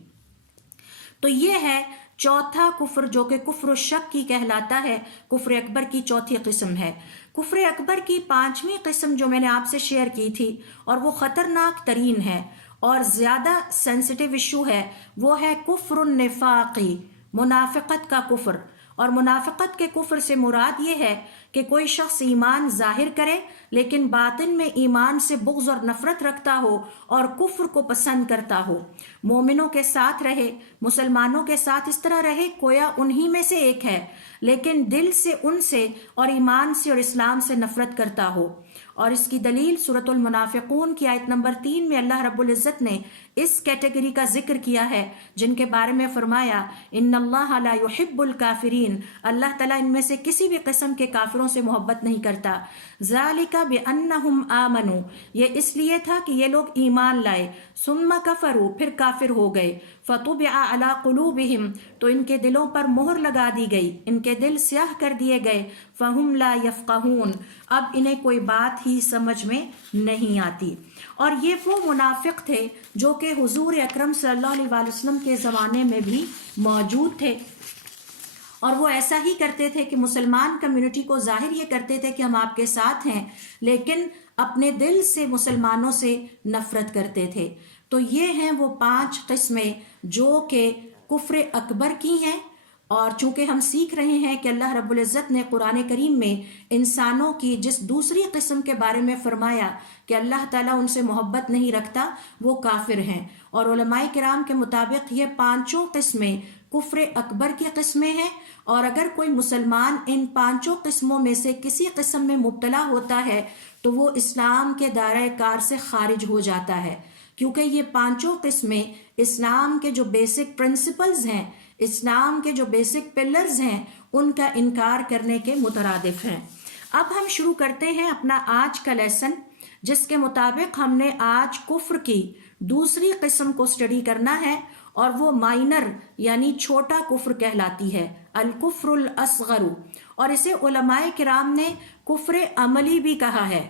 تو یہ ہے چوتھا کفر، جو کہ کفر الشک کی کہلاتا ہے، کفر اکبر کی چوتھی قسم ہے۔ کفر اکبر کی پانچویں قسم جو میں نے آپ سے شیئر کی تھی، اور وہ خطرناک ترین ہے اور زیادہ سینسٹیو ایشو ہے، وہ ہے کفر النفاقی، منافقت کا کفر۔ اور منافقت کے کفر سے مراد یہ ہے کہ کوئی شخص ایمان ظاہر کرے لیکن باطن میں ایمان سے بغض اور نفرت رکھتا ہو اور کفر کو پسند کرتا ہو، مومنوں کے ساتھ رہے، مسلمانوں کے ساتھ اس طرح رہے گویا انہی میں سے ایک ہے، لیکن دل سے ان سے اور ایمان سے اور اسلام سے نفرت کرتا ہو۔ اور اس کی دلیل سورۃ المنافقون کی آیت نمبر 3 میں اللہ رب العزت نے اس کیٹیگری کا ذکر کیا ہے، جن کے بارے میں فرمایا ان اللہ لا يحب الکافرین، اللہ تعالیٰ ان میں سے کسی بھی قسم کے کافروں سے محبت نہیں کرتا۔ ذالک بانہم آمنوا، یہ اس لیے تھا کہ یہ لوگ ایمان لائے، ثم کفروا، پھر کافر ہو گئے، فطبع علی قلوبہم، تو ان کے دلوں پر مہر لگا دی گئی، ان کے دل سیاہ کر دیے گئے، فہم لا یفقہون، اب انہیں کوئی بات ہی سمجھ میں نہیں آتی۔ اور یہ وہ منافق تھے جو کہ حضور اکرم صلی اللہ علیہ وآلہ وسلم کے زمانے میں بھی موجود تھے، اور وہ ایسا ہی کرتے تھے کہ مسلمان کمیونٹی کو ظاہر یہ کرتے تھے کہ ہم آپ کے ساتھ ہیں، لیکن اپنے دل سے مسلمانوں سے نفرت کرتے تھے۔ تو یہ ہیں وہ 5 قسمیں جو کہ کفر اکبر کی ہیں۔ اور چونکہ ہم سیکھ رہے ہیں کہ اللہ رب العزت نے قرآن کریم میں انسانوں کی جس دوسری قسم کے بارے میں فرمایا کہ اللہ تعالیٰ ان سے محبت نہیں رکھتا، وہ کافر ہیں، اور علماء کرام کے مطابق یہ 5 قسمیں کفر اکبر کی قسمیں ہیں، اور اگر کوئی مسلمان ان 5 قسموں میں سے کسی قسم میں مبتلا ہوتا ہے تو وہ اسلام کے دائرہ کار سے خارج ہو جاتا ہے، کیونکہ یہ 5 قسمیں اسلام کے جو بیسک پرنسپلز ہیں، اسلام کے جو بیسک پلرز ہیں، ان کا انکار کرنے کے مترادف ہیں۔ اب ہم شروع کرتے ہیں اپنا آج کا لیسن، جس کے مطابق ہم نے آج کفر کی دوسری قسم کو اسٹڈی کرنا ہے، اور وہ مائنر یعنی چھوٹا کفر کہلاتی ہے، الکفر الاصغر، اور اسے علماء کرام نے کفر عملی بھی کہا ہے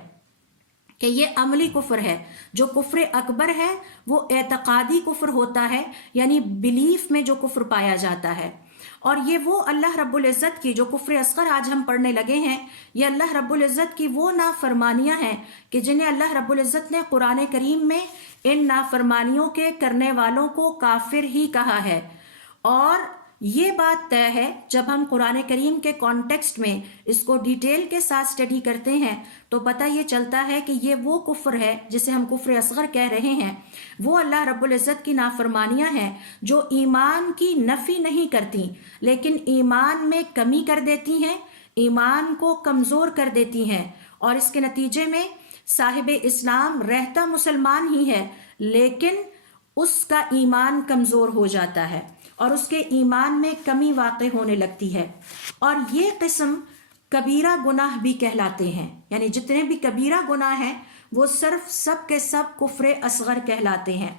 کہ یہ عملی کفر ہے۔ جو کفر اکبر ہے وہ اعتقادی کفر ہوتا ہے، یعنی بلیف میں جو کفر پایا جاتا ہے، اور یہ وہ اللہ رب العزت کی جو کفر اصغر آج ہم پڑھنے لگے ہیں، یہ اللہ رب العزت کی وہ نافرمانیاں ہیں کہ جنہیں اللہ رب العزت نے قرآن کریم میں ان نافرمانیوں کے کرنے والوں کو کافر ہی کہا ہے۔ اور یہ بات طے ہے، جب ہم قرآن کریم کے کانٹیکسٹ میں اس کو ڈیٹیل کے ساتھ اسٹڈی کرتے ہیں تو پتہ یہ چلتا ہے کہ یہ وہ کفر ہے جسے ہم کفر اصغر کہہ رہے ہیں، وہ اللہ رب العزت کی نافرمانیاں ہیں جو ایمان کی نفی نہیں کرتی لیکن ایمان میں کمی کر دیتی ہیں، ایمان کو کمزور کر دیتی ہیں، اور اس کے نتیجے میں صاحب اسلام رہتا مسلمان ہی ہے لیکن اس کا ایمان کمزور ہو جاتا ہے اور اس کے ایمان میں کمی واقع ہونے لگتی ہے۔ اور یہ قسم کبیرہ گناہ بھی کہلاتے ہیں، یعنی جتنے بھی کبیرہ گناہ ہیں وہ صرف سب کے سب کفر اصغر کہلاتے ہیں۔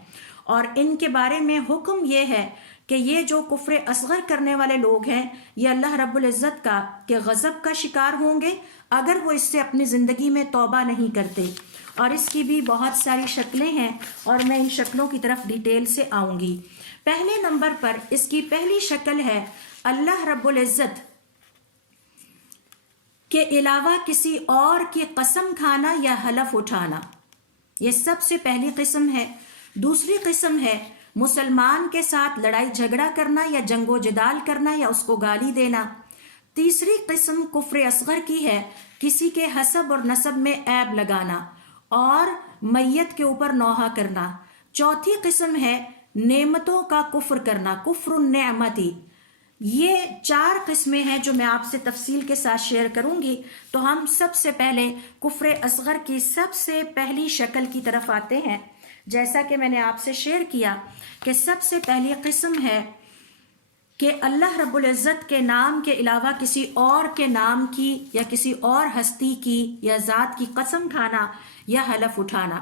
اور ان کے بارے میں حکم یہ ہے کہ یہ جو کفر اصغر کرنے والے لوگ ہیں یہ اللہ رب العزت کا کہ غضب کا شکار ہوں گے اگر وہ اس سے اپنی زندگی میں توبہ نہیں کرتے. اور اس کی بھی بہت ساری شکلیں ہیں اور میں ان شکلوں کی طرف ڈیٹیل سے آؤں گی. پہلے نمبر پر اس کی پہلی شکل ہے اللہ رب العزت کے علاوہ کسی اور کی قسم کھانا یا حلف اٹھانا. یہ سب سے پہلی قسم ہے. دوسری قسم ہے مسلمان کے ساتھ لڑائی جھگڑا کرنا یا جنگ و جدال کرنا یا اس کو گالی دینا. تیسری قسم کفر اصغر کی ہے کسی کے حسب اور نسب میں عیب لگانا اور میت کے اوپر نوحہ کرنا. چوتھی قسم ہے نعمتوں کا کفر کرنا، کفر النعمتی. یہ 4 قسمیں ہیں جو میں آپ سے تفصیل کے ساتھ شیئر کروں گی. تو ہم سب سے پہلے کفر اصغر کی سب سے پہلی شکل کی طرف آتے ہیں. جیسا کہ میں نے آپ سے شیئر کیا کہ سب سے پہلی قسم ہے کہ اللہ رب العزت کے نام کے علاوہ کسی اور کے نام کی یا کسی اور ہستی کی یا ذات کی قسم کھانا یا حلف اٹھانا.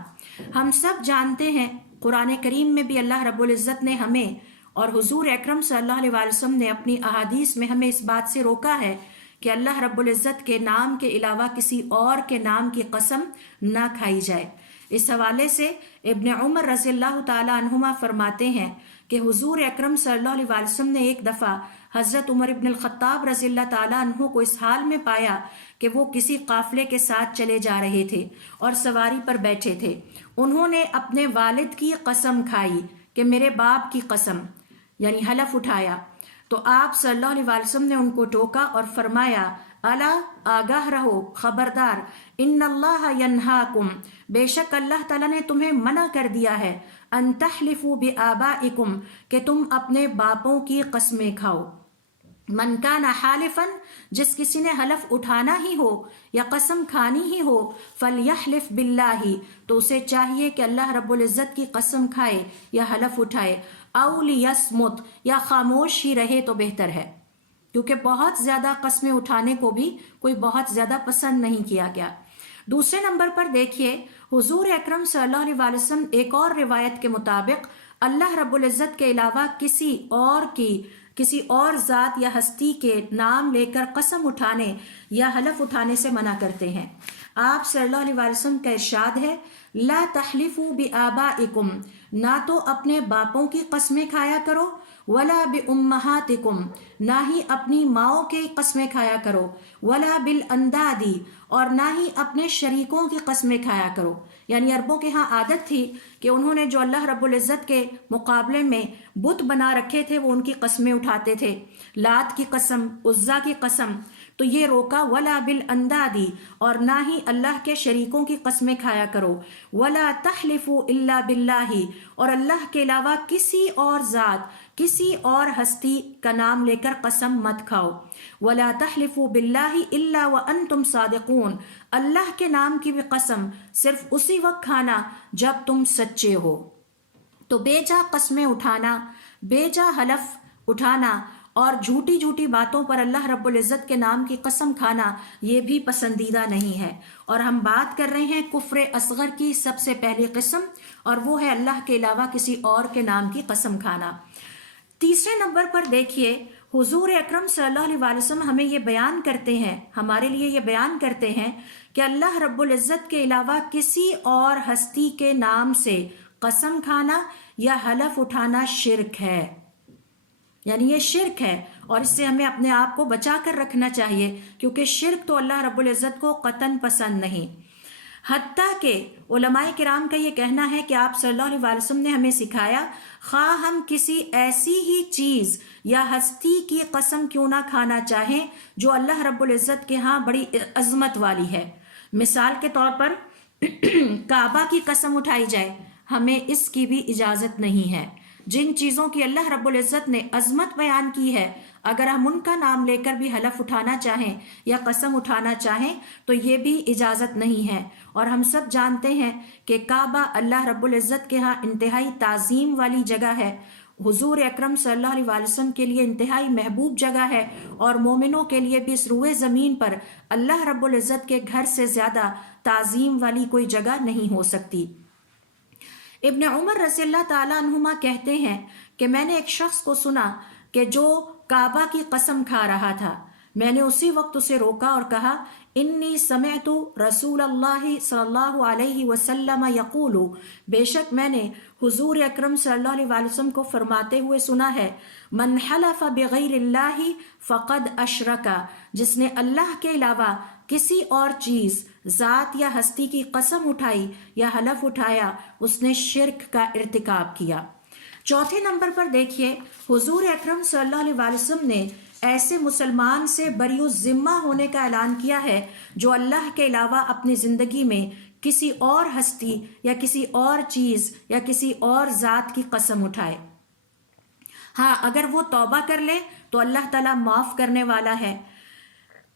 ہم سب جانتے ہیں قرآن کریم میں بھی اللہ رب العزت نے ہمیں اور حضور اکرم صلی اللہ علیہ وسلم نے اپنی احادیث میں ہمیں اس بات سے روکا ہے کہ اللہ رب العزت کے نام کے علاوہ کسی اور کے نام کی قسم نہ کھائی جائے. اس حوالے سے ابن عمر رضی اللہ تعالی عنہما فرماتے ہیں کہ حضور اکرم صلی اللہ علیہ وسلم نے ایک دفعہ حضرت عمر ابن الخطاب رضی اللہ تعالی عنہ کو اس حال میں پایا کہ وہ کسی قافلے کے ساتھ چلے جا رہے تھے اور سواری پر بیٹھے تھے. انہوں نے اپنے والد کی قسم کھائی کہ میرے باپ کی قسم، یعنی حلف اٹھایا. تو آپ صلی اللہ علیہ وسلم نے ان کو ٹوکا اور فرمایا الا آگاہ رہو، خبردار، ان اللہ ینہاکم، بے شک اللہ تعالیٰ نے تمہیں منع کر دیا ہے، ان تحلفوا بآبائکم، کہ تم اپنے باپوں کی قسمیں کھاؤ. من کان حالفا، جس کسی نے حلف اٹھانا ہی ہو یا قسم کھانی ہی ہو، فلیحلف باللہ، تو اسے چاہیے کہ اللہ رب العزت کی قسم کھائے یا حلف اٹھائے، او لیصمت، یا خاموش ہی رہے تو بہتر ہے، کیونکہ بہت زیادہ قسمیں اٹھانے کو بھی کوئی بہت زیادہ پسند نہیں کیا گیا. دوسرے نمبر پر دیکھیے حضور اکرم صلی اللہ علیہ وسلم ایک اور روایت کے مطابق اللہ رب العزت کے علاوہ کسی اور ذات یا ہستی کے نام لے کر قسم اٹھانے یا حلف اٹھانے سے منع کرتے ہیں. آپ صلی اللہ علیہ وسلم کا ارشاد ہے لا تحلفوا بآبائکم، نہ تو اپنے باپوں کی قسمیں کھایا کرو، ولا بأمہاتکم، نہ ہی اپنی ماؤں کی قسمیں کھایا کرو، ولا بالاندادی، اور نہ ہی اپنے شریکوں کی قسمیں کھایا کرو. یعنی عربوں کے ہاں عادت تھی کہ انہوں نے جو اللہ رب العزت کے مقابلے میں بت بنا رکھے تھے وہ ان کی قسمیں اٹھاتے تھے، لات کی قسم، عزا کی قسم. تو یہ روکا ولا بالاندادی، اور نہ ہی اللہ کے شریکوں کی قسمیں کھایا کرو، ولا تحلفوا الا باللہ، اور اللہ کے علاوہ کسی اور ذات، کسی اور ہستی کا نام لے کر قسم مت کھاؤ. ولا تحلفوا باللہ الا وانتم صادقون، اللہ کے نام کی بھی قسم صرف اسی وقت کھانا جب تم سچے ہو. تو بے جا قسمیں اٹھانا، بے جا حلف اٹھانا اور جھوٹی جھوٹی باتوں پر اللہ رب العزت کے نام کی قسم کھانا یہ بھی پسندیدہ نہیں ہے. اور ہم بات کر رہے ہیں کفر اصغر کی سب سے پہلی قسم، اور وہ ہے اللہ کے علاوہ کسی اور کے نام کی قسم کھانا. تیسرے نمبر پر دیکھیے حضور اکرم صلی اللہ علیہ وسلم ہمیں یہ بیان کرتے ہیں، ہمارے لیے یہ بیان کرتے ہیں کہ اللہ رب العزت کے علاوہ کسی اور ہستی کے نام سے قسم کھانا یا حلف اٹھانا شرک ہے. یعنی یہ شرک ہے اور اس سے ہمیں اپنے آپ کو بچا کر رکھنا چاہیے، کیونکہ شرک تو اللہ رب العزت کو قطعاً پسند نہیں. حتیٰ کہ علماء کرام کا یہ کہنا ہے کہ آپ صلی اللہ علیہ وسلم نے ہمیں سکھایا خواہ ہم کسی ایسی ہی چیز یا ہستی کی قسم کیوں نہ کھانا چاہیں جو اللہ رب العزت کے ہاں بڑی عظمت والی ہے. مثال کے طور پر کعبہ کی قسم اٹھائی جائے، ہمیں اس کی بھی اجازت نہیں ہے. جن چیزوں کی اللہ رب العزت نے عظمت بیان کی ہے اگر ہم ان کا نام لے کر بھی حلف اٹھانا چاہیں یا قسم اٹھانا چاہیں تو یہ بھی اجازت نہیں ہے. اور ہم سب جانتے ہیں کہ کعبہ اللہ رب العزت کے ہاں انتہائی تعظیم والی جگہ ہے، حضور اکرم صلی اللہ علیہ وسلم کے لیے انتہائی محبوب جگہ ہے، اور مومنوں کے لیے بھی اس روئے زمین پر اللہ رب العزت کے گھر سے زیادہ تعظیم والی کوئی جگہ نہیں ہو سکتی. ابن عمر رضی اللہ تعالیٰ عنہما کہتے ہیں کہ میں نے ایک شخص کو سنا کہ جو کعبہ کی قسم کھا رہا تھا. میں نے اسی وقت اسے روکا اور کہا انی سمعت رسول اللہ صلی اللہ علیہ وسلم یقول، بے شک میں نے حضور اکرم صلی اللہ علیہ وسلم کو فرماتے ہوئے سنا ہے، من حلف بغیر اللہ فقد اشرک، جس نے اللہ کے علاوہ کسی اور چیز، ذات یا ہستی کی قسم اٹھائی یا حلف اٹھایا، اس نے شرک کا ارتکاب کیا. چوتھے نمبر پر دیکھیے حضور اکرم صلی اللہ علیہ وسلم نے ایسے مسلمان سے بری الذمہ ہونے کا اعلان کیا ہے جو اللہ کے علاوہ اپنی زندگی میں کسی اور ہستی یا کسی اور چیز یا کسی اور ذات کی قسم اٹھائے. ہاں اگر وہ توبہ کر لے تو اللہ تعالیٰ معاف کرنے والا ہے.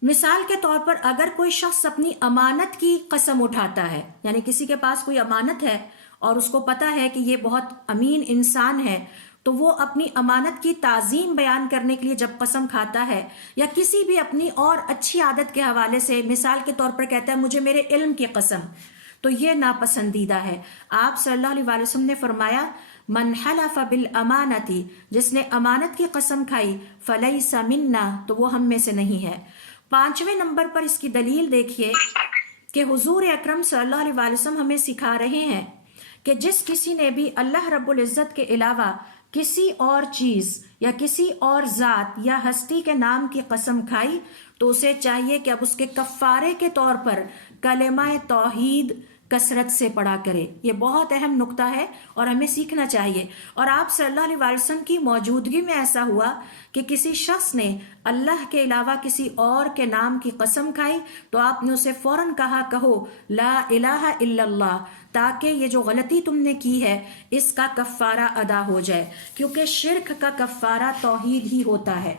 مثال کے طور پر اگر کوئی شخص اپنی امانت کی قسم اٹھاتا ہے، یعنی کسی کے پاس کوئی امانت ہے اور اس کو پتہ ہے کہ یہ بہت امین انسان ہے، تو وہ اپنی امانت کی تعظیم بیان کرنے کے لیے جب قسم کھاتا ہے یا کسی بھی اپنی اور اچھی عادت کے حوالے سے مثال کے طور پر کہتا ہے مجھے میرے علم کی قسم، تو یہ ناپسندیدہ ہے. آپ صلی اللہ علیہ وسلم نے فرمایا من حلف بالامانتی، جس نے امانت کی قسم کھائی، فلیس منا، تو وہ ہم میں سے نہیں ہے. پانچویں نمبر پر اس کی دلیل دیکھیے کہ حضور اکرم صلی اللہ علیہ وسلم ہمیں سکھا رہے ہیں کہ جس کسی نے بھی اللہ رب العزت کے علاوہ کسی اور چیز یا کسی اور ذات یا ہستی کے نام کی قسم کھائی تو اسے چاہیے کہ اب اس کے کفارے کے طور پر کلمہ توحید کثرت سے پڑھا کرے. یہ بہت اہم نقطہ ہے اور ہمیں سیکھنا چاہیے. اور آپ صلی اللہ علیہ وسلم کی موجودگی میں ایسا ہوا کہ کسی شخص نے اللہ کے علاوہ کسی اور کے نام کی قسم کھائی تو آپ نے اسے فوراً کہا کہو لا الہ الا اللہ، تاکہ یہ جو غلطی تم نے کی ہے اس کا کفارہ ادا ہو جائے، کیونکہ شرک کا کفارہ توحید ہی ہوتا ہے.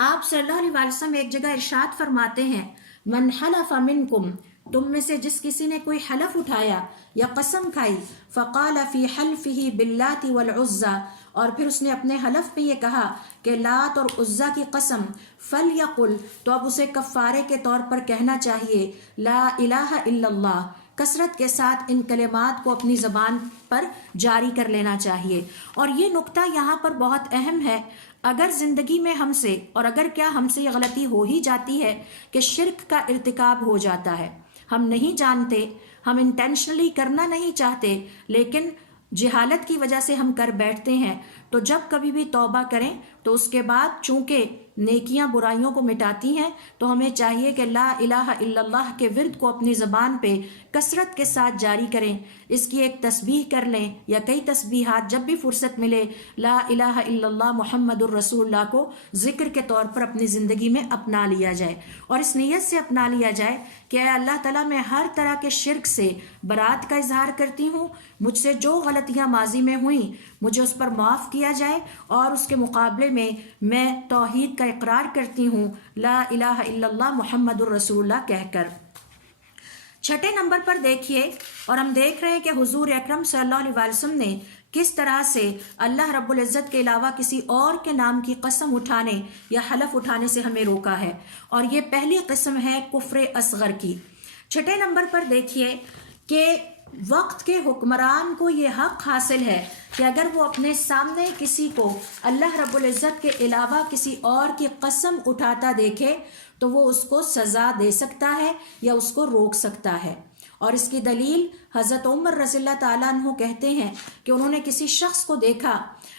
آپ صلی اللہ علیہ وسلم ایک جگہ ارشاد فرماتے ہیں من حلف منکم، تم میں سے جس کسی نے کوئی حلف اٹھایا یا قسم کھائی، فقال فی حلفہ باللات والعزى، اور پھر اس نے اپنے حلف میں یہ کہا کہ لات اور عزیٰ کی قسم، فلیقل، تو اب اسے کفارے کے طور پر کہنا چاہیے لا الہ الا اللہ، کثرت کے ساتھ ان کلمات کو اپنی زبان پر جاری کر لینا چاہیے. اور یہ نقطہ یہاں پر بہت اہم ہے. اگر زندگی میں ہم سے، اور اگر کیا ہم سے یہ غلطی ہو ہی جاتی ہے کہ شرک کا ارتکاب ہو جاتا ہے، ہم نہیں جانتے، ہم انٹینشنلی کرنا نہیں چاہتے لیکن جہالت کی وجہ سے ہم کر بیٹھتے ہیں، تو جب کبھی بھی توبہ کریں تو اس کے بعد چونکہ نیکیاں برائیوں کو مٹاتی ہیں تو ہمیں چاہیے کہ لا الہ الا اللہ کے ورد کو اپنی زبان پہ کثرت کے ساتھ جاری کریں. اس کی ایک تسبیح کر لیں یا کئی تسبیحات، جب بھی فرصت ملے لا الہ الا اللہ محمد الرسول اللہ کو ذکر کے طور پر اپنی زندگی میں اپنا لیا جائے، اور اس نیت سے اپنا لیا جائے کہ اے اللہ تعالیٰ میں ہر طرح کے شرک سے برات کا اظہار کرتی ہوں، مجھ سے جو غلطیاں ماضی میں ہوئیں مجھے اس پر معاف کیا جائے، اور اس کے مقابلے میں توحید کا اقرار کرتی ہوں لا الہ الا اللہ محمد الرسول اللہ کہہ کر. چھٹے نمبر پر دیکھیے، اور ہم دیکھ رہے ہیں کہ حضور اکرم صلی اللہ علیہ وسلم نے کس طرح سے اللہ رب العزت کے علاوہ کسی اور کے نام کی قسم اٹھانے یا حلف اٹھانے سے ہمیں روکا ہے، اور یہ پہلی قسم ہے کفر اصغر کی. چھٹے نمبر پر دیکھیے کہ وقت کے حکمران کو یہ حق حاصل ہے کہ اگر وہ اپنے سامنے کسی کو اللہ رب العزت کے علاوہ کسی اور کی قسم اٹھاتا دیکھے تو وہ اس کو سزا دے سکتا ہے یا اس کو روک سکتا ہے. اور اس کی دلیل حضرت عمر رضی اللہ تعالیٰ عنہ کہتے ہیں کہ انہوں نے کسی شخص کو دیکھا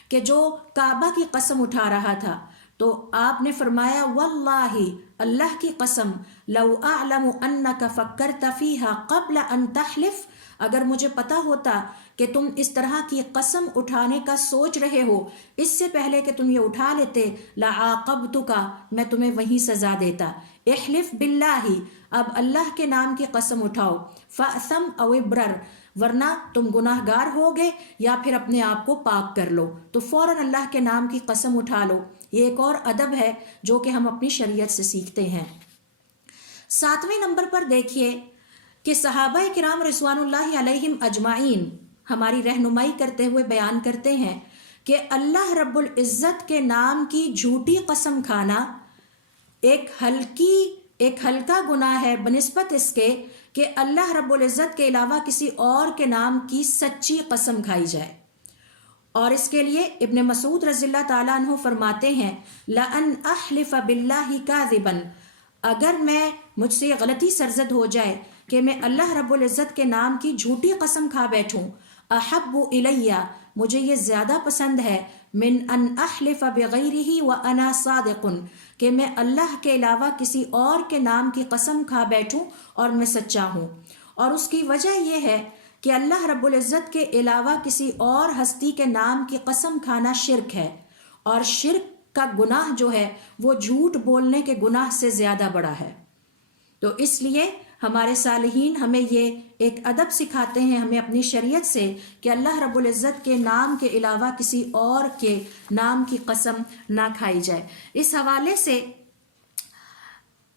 کہ جو کعبہ کی قسم اٹھا رہا تھا، تو آپ نے فرمایا واللہ، اللہ کی قسم، لو اعلم انک فکرت فیہا قبل ان تحلف، اگر مجھے پتا ہوتا کہ تم اس طرح کی قسم اٹھانے کا سوچ رہے ہو اس سے پہلے کہ تم یہ اٹھا لیتے، لعاقبتک، میں تمہیں وہی سزا دیتا. احلف باللہ، اب اللہ کے نام کی قسم اٹھاؤ، فأثم او ابرر، ورنہ تم گناہ گار ہوگے یا پھر اپنے آپ کو پاک کر لو، تو فوراً اللہ کے نام کی قسم اٹھا لو. یہ ایک اور ادب ہے جو کہ ہم اپنی شریعت سے سیکھتے ہیں. ساتویں نمبر پر دیکھیے کہ صحابہ کرام رضوان اللہ علیہم اجمعین ہماری رہنمائی کرتے ہوئے بیان کرتے ہیں کہ اللہ رب العزت کے نام کی جھوٹی قسم کھانا ایک ہلکی ایک ہلکا گناہ ہے بنسبت اس کے کہ اللہ رب العزت کے علاوہ کسی اور کے نام کی سچی قسم کھائی جائے۔ اور اس کے لیے ابن مسعود رضی اللہ تعالیٰ عنہ فرماتے ہیں لَأَنْ أَحْلِفَ بِاللَّهِ كَاذِبًا، اگر مجھ سے یہ غلطی سرزد ہو جائے کہ میں اللہ رب العزت کے نام کی جھوٹی قسم کھا بیٹھوں، احب الیہ، مجھے یہ زیادہ پسند ہے، من ان احلف بغیرہ وانا صادق، کہ میں اللہ کے علاوہ کسی اور کے نام کی قسم کھا بیٹھوں اور میں سچا ہوں۔ اور اس کی وجہ یہ ہے کہ اللہ رب العزت کے علاوہ کسی اور ہستی کے نام کی قسم کھانا شرک ہے، اور شرک کا گناہ جو ہے وہ جھوٹ بولنے کے گناہ سے زیادہ بڑا ہے۔ تو اس لیے ہمارے صالحین ہمیں یہ ایک ادب سکھاتے ہیں، ہمیں اپنی شریعت سے، کہ اللہ رب العزت کے نام کے علاوہ کسی اور کے نام کی قسم نہ کھائی جائے۔ اس حوالے سے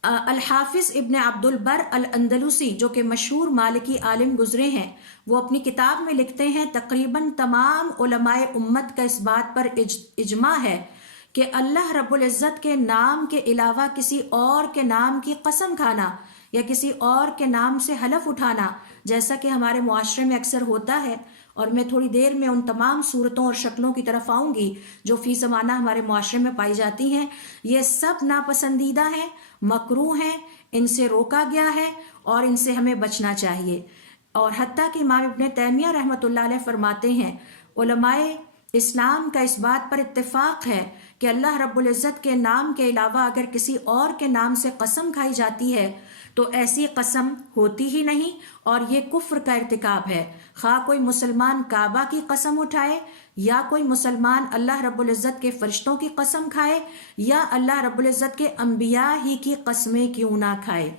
الحافظ ابن عبد البر الاندلسی، جو کہ مشہور مالکی عالم گزرے ہیں، وہ اپنی کتاب میں لکھتے ہیں تقریباً تمام علماء امت کا اس بات پر اجماع ہے کہ اللہ رب العزت کے نام کے علاوہ کسی اور کے نام کی قسم کھانا یا کسی اور کے نام سے حلف اٹھانا، جیسا کہ ہمارے معاشرے میں اکثر ہوتا ہے، اور میں تھوڑی دیر میں ان تمام صورتوں اور شکلوں کی طرف آؤں گی جو فی زمانہ ہمارے معاشرے میں پائی جاتی ہیں، یہ سب ناپسندیدہ ہیں، مکروہ ہیں، ان سے روکا گیا ہے اور ان سے ہمیں بچنا چاہیے۔ اور حتیٰ کہ امام ابن تیمیہ رحمۃ اللہ علیہ فرماتے ہیں علماء اسلام کا اس بات پر اتفاق ہے کہ اللہ رب العزت کے نام کے علاوہ اگر کسی اور کے نام سے قسم کھائی جاتی ہے تو ایسی قسم ہوتی ہی نہیں، اور یہ کفر کا ارتکاب ہے، خواہ کوئی مسلمان کعبہ کی قسم اٹھائے، یا کوئی مسلمان اللہ رب العزت کے فرشتوں کی قسم کھائے، یا اللہ رب العزت کے انبیاء ہی کی قسمیں کیوں نہ کھائے۔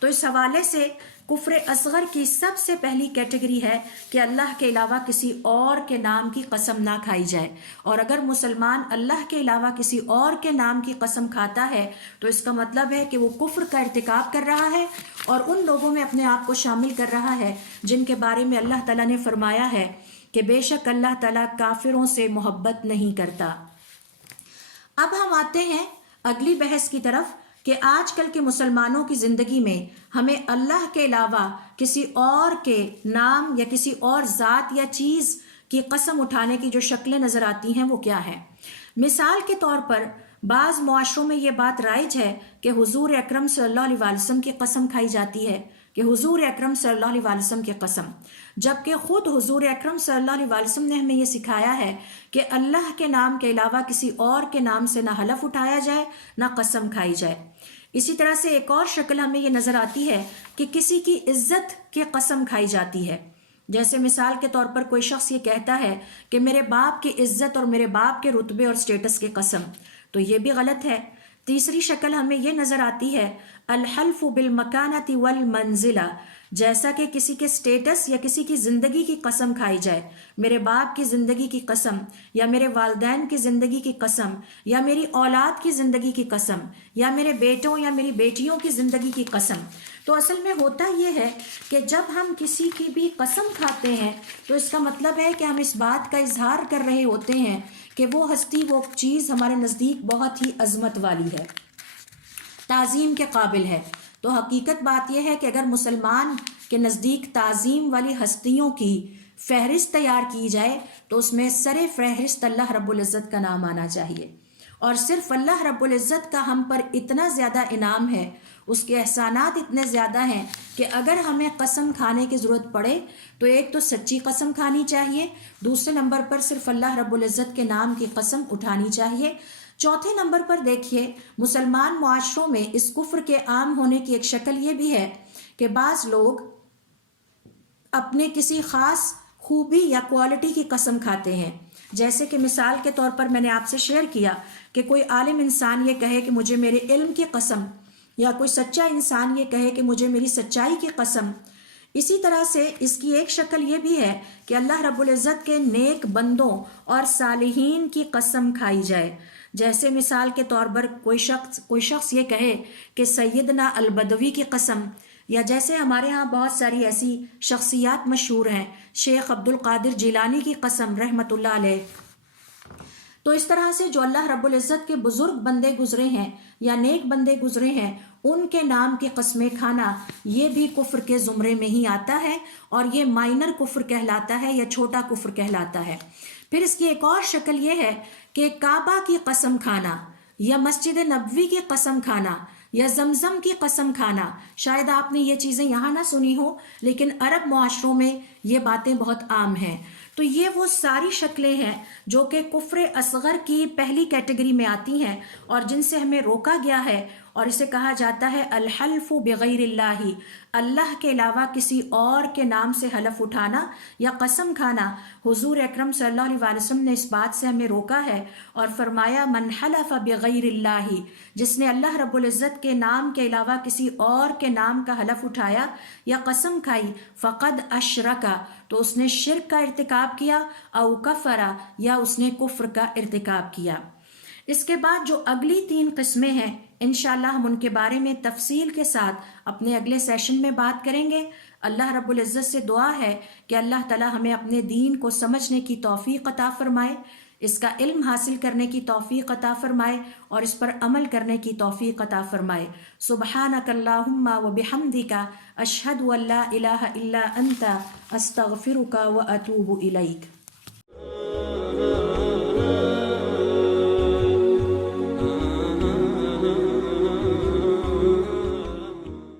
تو اس حوالے سے کفر اصغر کی سب سے پہلی کیٹیگری ہے کہ اللہ کے علاوہ کسی اور کے نام کی قسم نہ کھائی جائے، اور اگر مسلمان اللہ کے علاوہ کسی اور کے نام کی قسم کھاتا ہے تو اس کا مطلب ہے کہ وہ کفر کا ارتکاب کر رہا ہے اور ان لوگوں میں اپنے آپ کو شامل کر رہا ہے جن کے بارے میں اللہ تعالیٰ نے فرمایا ہے کہ بے شک اللہ تعالیٰ کافروں سے محبت نہیں کرتا۔ اب ہم آتے ہیں اگلی بحث کی طرف کہ آج کل کے مسلمانوں کی زندگی میں ہمیں اللہ کے علاوہ کسی اور کے نام یا کسی اور ذات یا چیز کی قسم اٹھانے کی جو شکلیں نظر آتی ہیں وہ کیا ہیں۔ مثال کے طور پر بعض معاشروں میں یہ بات رائج ہے کہ حضور اکرم صلی اللہ علیہ وسلم کی قسم کھائی جاتی ہے، کہ حضور اکرم صلی اللہ علیہ وسلم کی قسم، جبکہ خود حضور اکرم صلی اللہ علیہ وسلم نے ہمیں یہ سکھایا ہے کہ اللہ کے نام کے علاوہ کسی اور کے نام سے نہ حلف اٹھایا جائے نہ قسم کھائی جائے۔ اسی طرح سے ایک اور شکل ہمیں یہ نظر آتی ہے کہ کسی کی عزت کی قسم کھائی جاتی ہے، جیسے مثال کے طور پر کوئی شخص یہ کہتا ہے کہ میرے باپ کی عزت اور میرے باپ کے رتبے اور سٹیٹس کی قسم، تو یہ بھی غلط ہے۔ تیسری شکل ہمیں یہ نظر آتی ہے الحلف بالمکانۃ والمنزلہ، جیسا کہ کسی کے سٹیٹس یا کسی کی زندگی کی قسم کھائی جائے، میرے باپ کی زندگی کی قسم، یا میرے والدین کی زندگی کی قسم، یا میری اولاد کی زندگی کی قسم، یا میرے بیٹوں یا میری بیٹیوں کی زندگی کی قسم۔ تو اصل میں ہوتا یہ ہے کہ جب ہم کسی کی بھی قسم کھاتے ہیں تو اس کا مطلب ہے کہ ہم اس بات کا اظہار کر رہے ہوتے ہیں کہ وہ ہستی، وہ چیز ہمارے نزدیک بہت ہی عظمت والی ہے، تعظیم کے قابل ہے۔ تو حقیقت بات یہ ہے کہ اگر مسلمان کے نزدیک تعظیم والی ہستیوں کی فہرست تیار کی جائے تو اس میں سر فہرست اللہ رب العزت کا نام آنا چاہیے، اور صرف اللہ رب العزت کا ہم پر اتنا زیادہ انعام ہے، اس کے احسانات اتنے زیادہ ہیں کہ اگر ہمیں قسم کھانے کی ضرورت پڑے تو ایک تو سچی قسم کھانی چاہیے، دوسرے نمبر پر صرف اللہ رب العزت کے نام کی قسم اٹھانی چاہیے، چوتھے نمبر پر دیکھیے مسلمان معاشروں میں اس کفر کے عام ہونے کی ایک شکل یہ بھی ہے کہ بعض لوگ اپنے کسی خاص خوبی یا کوالٹی کی قسم کھاتے ہیں، جیسے کہ مثال کے طور پر میں نے آپ سے شیئر کیا کہ کوئی عالم انسان یہ کہے کہ مجھے میرے علم کی قسم، یا کوئی سچا انسان یہ کہے کہ مجھے میری سچائی کی قسم۔ اسی طرح سے اس کی ایک شکل یہ بھی ہے کہ اللہ رب العزت کے نیک بندوں اور صالحین کی قسم کھائی جائے، جیسے مثال کے طور پر کوئی شخص یہ کہے کہ سیدنا البدوی کی قسم، یا جیسے ہمارے ہاں بہت ساری ایسی شخصیات مشہور ہیں، شیخ عبد القادر جیلانی کی قسم رحمۃ اللہ علیہ۔ تو اس طرح سے جو اللہ رب العزت کے بزرگ بندے گزرے ہیں یا نیک بندے گزرے ہیں، ان کے نام کی قسمیں کھانا یہ بھی کفر کے زمرے میں ہی آتا ہے، اور یہ مائنر کفر کہلاتا ہے یا چھوٹا کفر کہلاتا ہے۔ پھر اس کی ایک اور شکل یہ ہے کہ کعبہ کی قسم کھانا یا مسجد نبوی کی قسم کھانا یا زمزم کی قسم کھانا، شاید آپ نے یہ چیزیں یہاں نہ سنی ہو لیکن عرب معاشروں میں یہ باتیں بہت عام ہیں۔ تو یہ وہ ساری شکلیں ہیں جو کہ کفر اصغر کی پہلی کیٹیگری میں آتی ہیں اور جن سے ہمیں روکا گیا ہے، اور اسے کہا جاتا ہے الحلف بغیر اللہ، اللہ کے علاوہ کسی اور کے نام سے حلف اٹھانا یا قسم کھانا۔ حضور اکرم صلی اللہ علیہ وسلم نے اس بات سے ہمیں روکا ہے اور فرمایا من حلف بغیر اللہ، جس نے اللہ رب العزت کے نام کے علاوہ کسی اور کے نام کا حلف اٹھایا یا قسم کھائی، فقد اشرکا، تو اس نے شرک کا ارتکاب کیا، او کفرا، یا اس نے کفر کا ارتکاب کیا۔ اس کے بعد جو اگلی 3 قسمیں ہیں انشاءاللہ ہم ان کے بارے میں تفصیل کے ساتھ اپنے اگلے سیشن میں بات کریں گے۔ اللہ رب العزت سے دعا ہے کہ اللہ تعالی ہمیں اپنے دین کو سمجھنے کی توفیق عطا فرمائے، اس کا علم حاصل کرنے کی توفیق عطا فرمائے اور اس پر عمل کرنے کی توفیق عطا فرمائے۔ سبحانک اللہم و بحمدک، اشہد ان لا الہ الا انت، استغفرک و اتوب الیک۔